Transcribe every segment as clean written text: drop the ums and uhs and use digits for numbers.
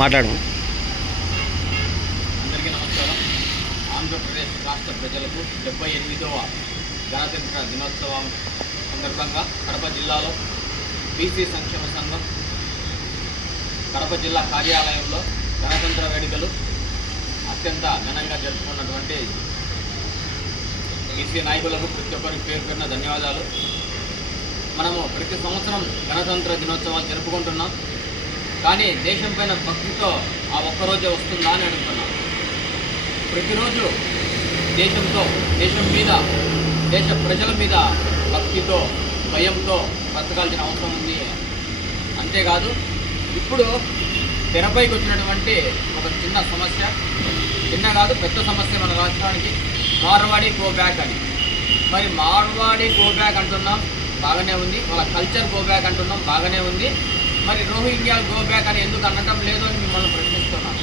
మాట్లాడు. అందరికీ నమస్కారం. ఆంధ్రప్రదేశ్ రాష్ట్ర ప్రజలకు 78వ గణతంత్ర దినోత్సవం సందర్భంగా కడప జిల్లాలో బీసీ సంక్షేమ సంఘం కడప జిల్లా కార్యాలయంలో గణతంత్ర వేడుకలు అత్యంత ఘనంగా జరుపుకున్నటువంటి బీసీ నాయకులకు ప్రతి ఒక్కరికి పేరు పేరున ధన్యవాదాలు. మనము ప్రతి సంవత్సరం గణతంత్ర దినోత్సవాలు జరుపుకుంటున్నాం. కానీ దేశం పైన భక్తితో ఆ ఒక్కరోజే వస్తుందా అని అడుగుతున్నాం. ప్రతిరోజు దేశం మీద దేశ ప్రజల మీద భక్తితో భయంతో బతకాల్సిన అవసరం ఉంది. అంతేకాదు ఇప్పుడు తెరపైకి వచ్చినటువంటి ఒక చిన్న సమస్య, చిన్న కాదు పెద్ద సమస్య మన రాష్ట్రానికి, మార్వాడి గో బ్యాక్ అని. మరి మార్వాడి గో బ్యాక్ అంటున్నాం, బాగానే ఉంది. వాళ్ళ కల్చర్ గో బ్యాక్ అంటున్నాం, బాగానే ఉంది. మరి రోహింగ్యా గో బ్యాక్ అని ఎందుకు అనటం లేదు అని మిమ్మల్ని ప్రశ్నిస్తున్నాం.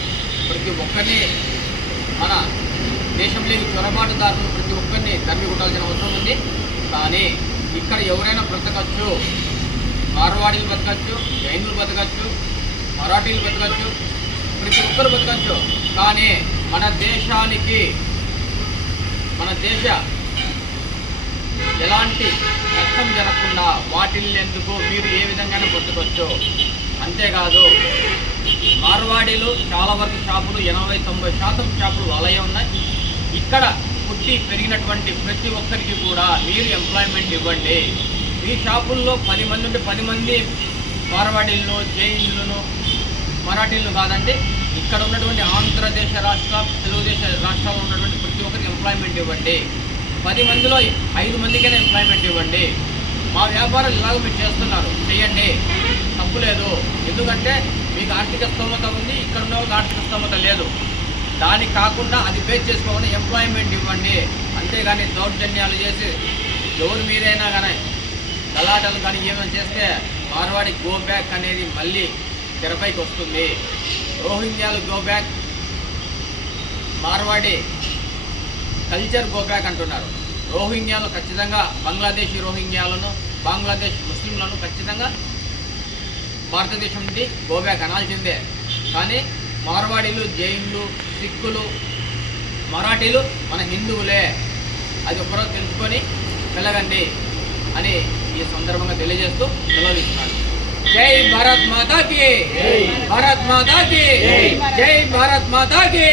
ప్రతి ఒక్కరిని మన దేశంలోకి చొరబాటుదారులను ప్రతి ఒక్కరిని తరిమి కొట్టాల్సిన అవసరం ఉంది. కానీ ఇక్కడ ఎవరైనా బ్రతకచ్చు, మార్వాడీలు బతకచ్చు, జైన్లు బతకచ్చు, మరాఠీలు బతకచ్చు, ప్రతి ఒక్కరు బతకచ్చు. కానీ మన దేశ ఎలాంటి నష్టం జరగకుండా వాటిల్లేందుకు మీరు ఏ విధంగానే బతకొచ్చు. అంతేకాదు మార్వాడీలు చాలా వరకు షాపులు 80-90% షాపులు అలాగే ఉన్నాయి. ఇక్కడ పుట్టి పెరిగినటువంటి ప్రతి ఒక్కరికి కూడా మీరు ఎంప్లాయ్మెంట్ ఇవ్వండి. ఈ షాపుల్లో 10 మంది ఉంటే 10 మంది మార్వాడీలను, జైన్లను, మరాఠీలను కాదండి. ఇక్కడ ఉన్నటువంటి ఆంధ్రదేశ రాష్ట్ర, తెలుగుదేశ రాష్ట్రాల్లో ఉన్నటువంటి ప్రతి ఒక్కరికి ఎంప్లాయ్మెంట్ ఇవ్వండి. 10 మందిలో 5 మందికైనా ఎంప్లాయ్మెంట్ ఇవ్వండి. మా వ్యాపారాలు ఇలాగ మీరు చేస్తున్నారు, చేయండి, తప్పులేదు. ఎందుకంటే మీకు ఆర్థిక స్తోమత ఉంది, ఇక్కడ ఉన్న వాళ్ళకి ఆర్థిక స్తోమత లేదు. దానికి కాకుండా అది బేస్ చేసుకోకుండా ఎంప్లాయ్మెంట్ ఇవ్వండి. అంతేగాని దౌర్జన్యాలు చేసి ఎవరి మీదైనా కానీ గలాటలు కానీ ఏమైనా చేస్తే మార్వాడి గో బ్యాక్ అనేది మళ్ళీ తెరపైకి వస్తుంది. రోహింగ్యాలు go back, Marwadi culture go back అంటున్నారు. రోహింగ్యాలు ఖచ్చితంగా బంగ్లాదేశీ రోహింగ్యాలను, బంగ్లాదేశ్ ముస్లింలను ఖచ్చితంగా భారతదేశం నుండి గో బ్యాక్ అనాల్సిందే. కానీ మార్వాడీలు, జైన్లు, సిక్కులు, మరాఠీలు మన హిందువులే. అది ఒక్కరోజు తెలుసుకొని వెలగండి అని ఈ సందర్భంగా తెలియజేస్తూ సెలవుస్తున్నాను. జై భారత్ మాతాకి, భారత్ మాతాకి, జై భారత్ మాతాకి.